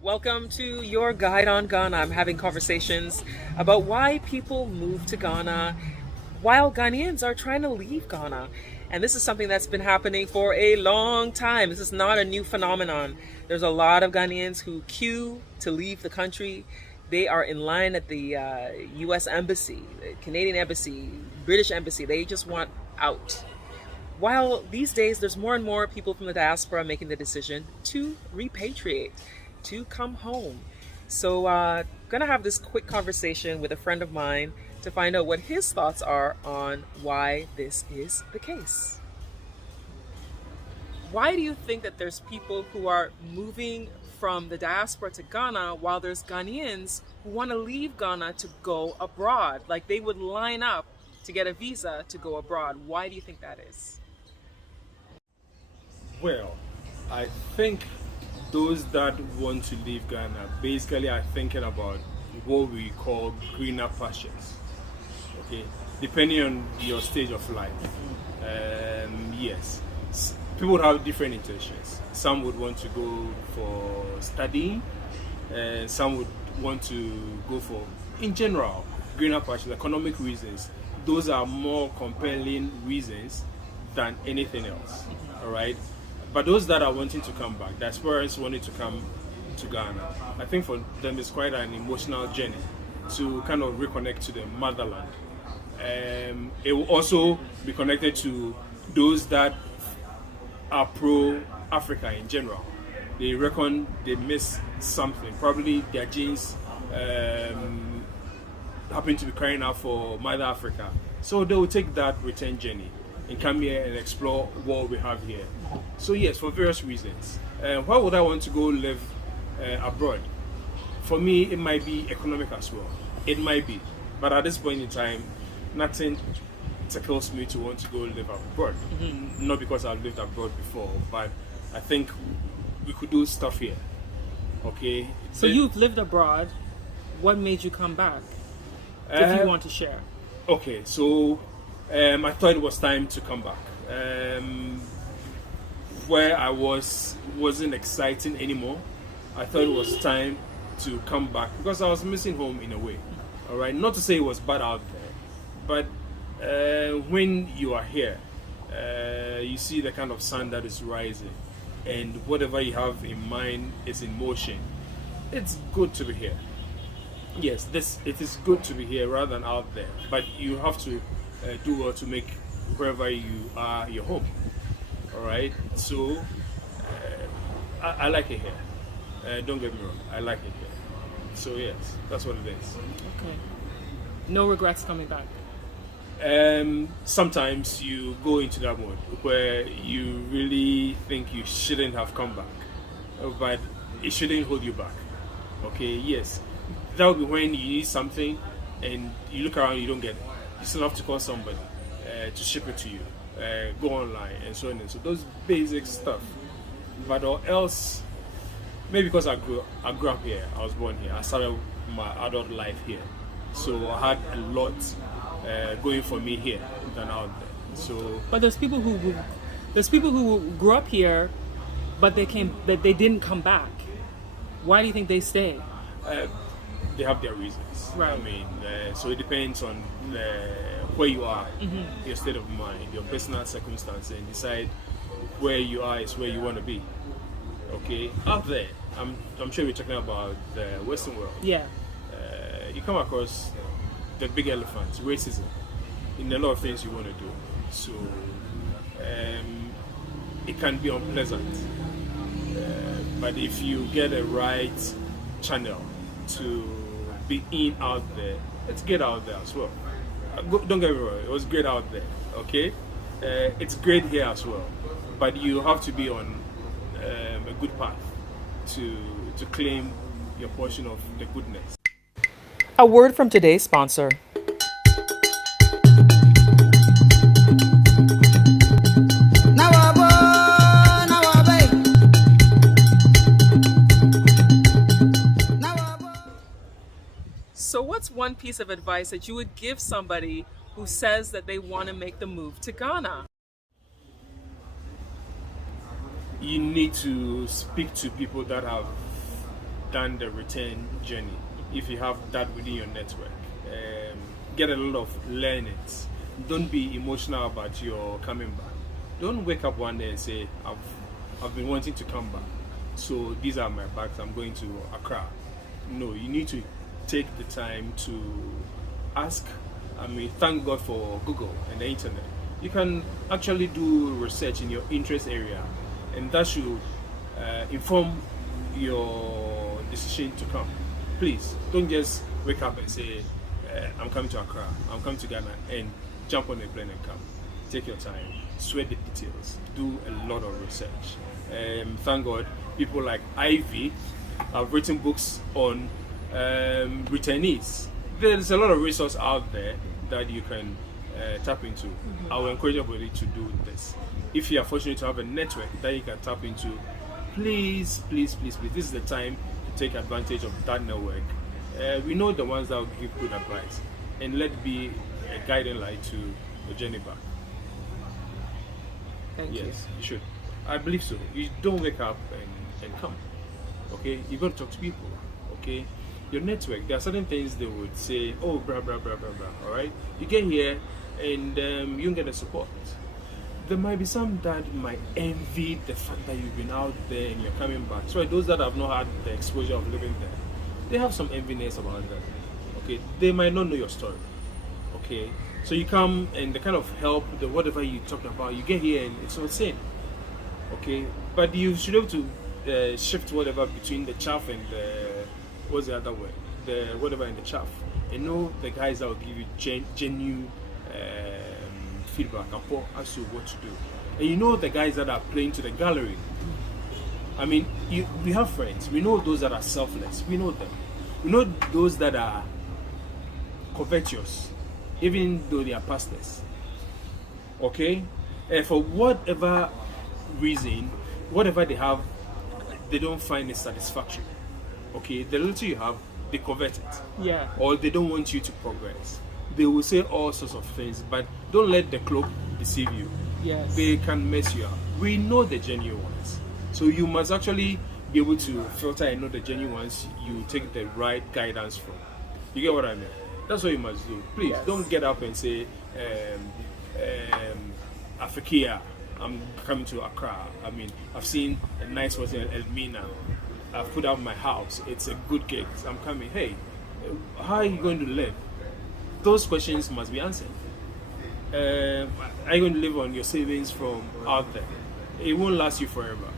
Welcome to your guide on Ghana. I'm having conversations about why people move to Ghana while Ghanaians are trying to leave Ghana. And this is something that's been happening for a long time. This is not a new phenomenon. There's a lot of Ghanaians who queue to leave the country. They are in line at the US Embassy, the Canadian Embassy, British Embassy. They just want out. While these days there's more and more people from the diaspora making the decision to repatriate, to come home. So gonna have this quick conversation with a friend of mine to find out what his thoughts are on why this is the case. Why do you think that there's people who are moving from the diaspora to Ghana while there's Ghanaians who want to leave Ghana to go abroad? Like they would line up to get a visa to go abroad. Why do you think that is? Well, I think those that want to leave Ghana basically are thinking about what we call greener pastures. Okay, depending on your stage of life. Yes, people have different intentions. Some would want to go for studying, and some would want to go for, in general, greener pastures, economic reasons. Those are more compelling reasons than anything else. All right. But those that are wanting to come back, diasporans wanting to come to Ghana, I think for them it's quite an emotional journey to kind of reconnect to the motherland. It will also be connected to those that are pro-Africa in general. They reckon they miss something. Probably their genes happen to be crying out for Mother Africa. So they will take that return journey and come here and explore what we have here. So yes, for various reasons. Why would I want to go live abroad? For me, it might be economic as well. It might be. But at this point in time, nothing tickles me to want to go live abroad. Not because I've lived abroad before, but I think we could do stuff here. Okay? So you've lived abroad. What made you come back? If you want to share. Okay, so I thought it was time to come back. Where I wasn't exciting anymore. I thought it was time to come back because I was missing home in a way. All right, not to say it was bad out there, but when you are here, you see the kind of sun that is rising, and whatever you have in mind is in motion. It's good to be here. Yes, it is good to be here rather than out there, but you have to do well to make wherever you are your home. All right, so I like it here. Don't get me wrong, I like it here. So yes, that's what it is. Okay. No regrets coming back. Sometimes you go into that mode where you really think you shouldn't have come back, but it shouldn't hold you back. Okay, yes, that will be when you need something and you look around, you don't get it. You still have to call somebody to ship it to you, go online and so on and so those basic stuff. But or else, maybe because I grew up here, I was born here, I started my adult life here, so I had a lot going for me here than out there. So, but there's people who grew up here, but they didn't come back. Why do you think they stay? They have their reasons. Right. I mean, so it depends on where you are, your state of mind, your personal circumstances, and decide where you are is where you want to be. Okay, out there, I'm sure we're talking about the Western world. Yeah. You come across the big elephants, racism, in a lot of things you want to do. So it can be unpleasant. But if you get a right channel to be in out there, let's get out there as well. Don't get me wrong, it was great out there, okay? It's great here as well, but you have to be on a good path to claim your portion of the goodness. A word from today's sponsor. So what's one piece of advice that you would give somebody who says that they want to make the move to Ghana? You need to speak to people that have done the return journey, if you have that within your network, get a lot of learnings. Don't be emotional about your coming back. Don't wake up one day and say, I've been wanting to come back, so these are my bags, I'm going to Accra. No, you need to take the time to ask. Thank God for Google and the internet. You can actually do research in your interest area, and that should inform your decision to come. Please don't just wake up and say, I'm coming to Accra, I'm coming to Ghana, and jump on a plane and come. Take your time, sweat the details, do a lot of research. Thank God, people like Ivy have written books on returnees. There's a lot of resource out there that you can tap into. I will encourage everybody to do this. If you are fortunate to have a network that you can tap into, please, please, please, please, this is the time to take advantage of that network. We know the ones that will give good advice, and let it be a guiding light to the journey back. Thank you. Yes, you should. I believe so. You don't wake up and come. Okay, you got to talk to people. Okay, your network. There are certain things they would say. Oh, blah blah blah blah blah. All right, you get here and you don't get the support. There might be some that might envy the fact that you've been out there and you're coming back. So those that have not had the exposure of living there, they have some enviness about that. Okay, they might not know your story. Okay, so you come and the kind of help, the whatever you talked about, you get here and it's not the same. Okay, but you should be able to shift whatever between the chaff and the, what's the other word, the whatever in the chaff, and know the guys that will give you genuine feedback as to what to do, and you know the guys that are playing to the gallery. We have friends. We know those that are selfless. We know them. We know those that are covetous, even though they are pastors. Okay, for whatever reason, whatever they have, they don't find it satisfactory. Okay, the little you have, they covet it. Yeah. Or they don't want you to progress. They will say all sorts of things, but don't let the cloak deceive you. Yes. They can mess you up. We know the genuine ones, so you must actually be able to filter and know the genuine ones you take the right guidance from. You get what I mean? That's what you must do. Please, Yes. don't get up and say, Africa, I'm coming to Accra. I've seen a nice hotel in Elmina. I've put out my house. It's a good gig. So I'm coming. Hey, how are you going to live? Those questions must be answered. Are you going to live on your savings from out there? It won't last you forever.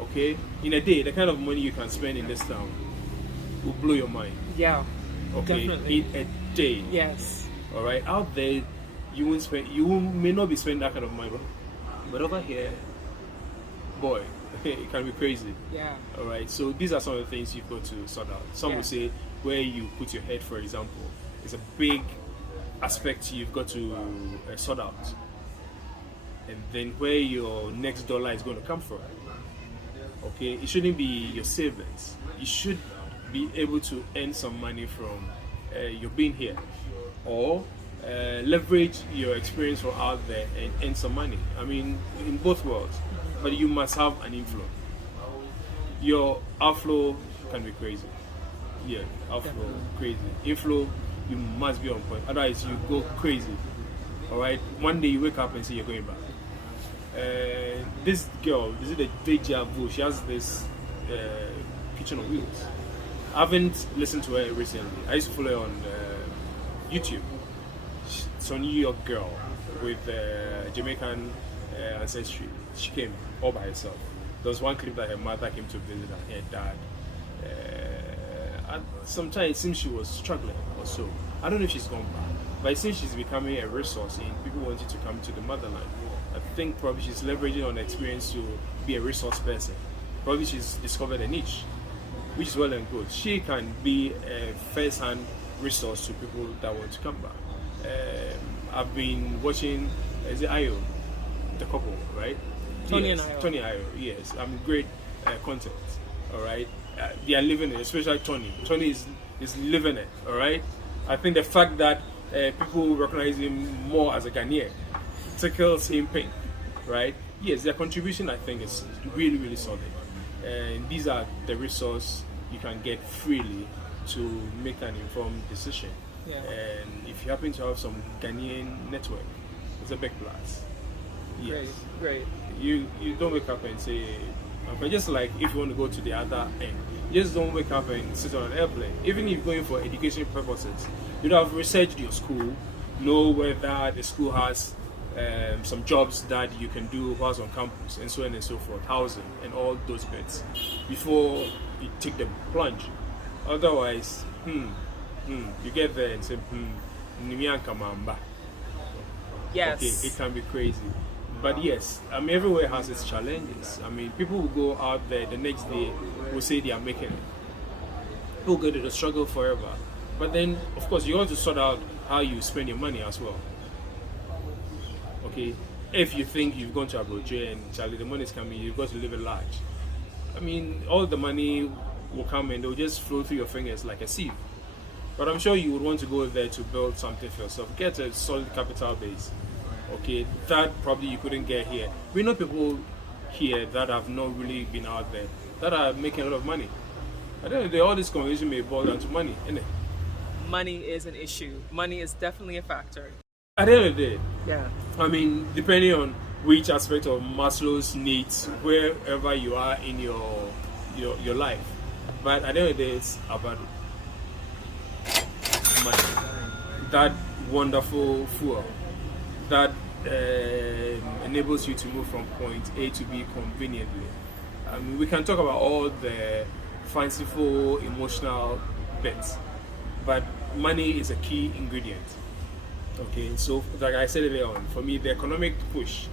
Okay? In a day, the kind of money you can spend in this town will blow your mind. Yeah. Okay? Definitely. In a day. Yes. All right? Out there, you may not be spending that kind of money, but over here, boy, it can be crazy. Yeah. All right, so these are some of the things you've got to sort out. Some will say where you put your head, for example, is a big aspect you've got to sort out, and then where your next dollar is going to come from. Okay, it shouldn't be your savings. You should be able to earn some money from your being here, or leverage your experience from out there and earn some money. In both worlds, but you must have an inflow. Your outflow can be crazy. Yeah, outflow crazy. Inflow, you must be on point. Otherwise, you go crazy. All right. One day you wake up and say you're going back. This girl, is it a deja vu? She has this kitchen on wheels. I haven't listened to her recently. I used to follow her on YouTube. It's a New York girl with Jamaican ancestry. She came all by herself. There was one clip that her mother came to visit her dad. And sometimes it seems she was struggling or so. I don't know if she's gone back, but it seems she's becoming a resource in people wanting to come to the motherland. I think probably she's leveraging on experience to be a resource person. Probably she's discovered a niche, which is well and good. She can be a first-hand resource to people that want to come back. I've been watching, is it Ayo, the couple, right? Tony yes, and Ayo. Tony Ayo, yes. Great content, all right? They are living it, especially Tony. Tony is living it, all right? I think the fact that people recognize him more as a Ghanaian tickles him pink, right? Yes, their contribution, I think, is really, really solid. And these are the resource you can get freely to make an informed decision. Yeah. And if you happen to have some Ghanaian network, it's a big plus. Yes. Great. You don't wake up and say, but just like if you want to go to the other end, just don't wake up and sit on an airplane. Even if you're going for education purposes, you'd have researched your school, know whether the school has some jobs that you can do whilst on campus, and so on and so forth, housing and all those bits, before you take the plunge. Otherwise, you get there and say, Yes. Okay, it can be crazy. But yes, I mean, everywhere has its challenges. I mean, people will go out there the next day, will say they are making it. People go to the struggle forever. But then, of course, you have to sort out how you spend your money as well. Okay, if you think you've gone to Abuja and Charlie, the money is coming, you've got to live it large. I mean, all the money will come and they'll just flow through your fingers like a sieve. But I'm sure you would want to go there to build something for yourself, get a solid capital base. Okay, that probably you couldn't get here. We know people here that have not really been out there, that are making a lot of money. At the end of the day, all this conversation may boil down to money, isn't it? Money is an issue. Money is definitely a factor. At the end of the day, Yeah. I mean, depending on which aspect of Maslow's needs, wherever you are in your life. But at the end of the day, it's about money. That wonderful fuel that enables you to move from point A to B conveniently. I mean, we can talk about all the fanciful emotional bits, but money is a key ingredient. Okay, so like I said earlier on, for me, the economic push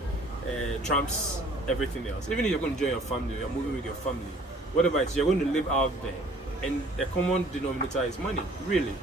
trumps everything else. Even if you're going to join your family, you're moving with your family, whatever it is, you're going to live out there, and the common denominator is money, really.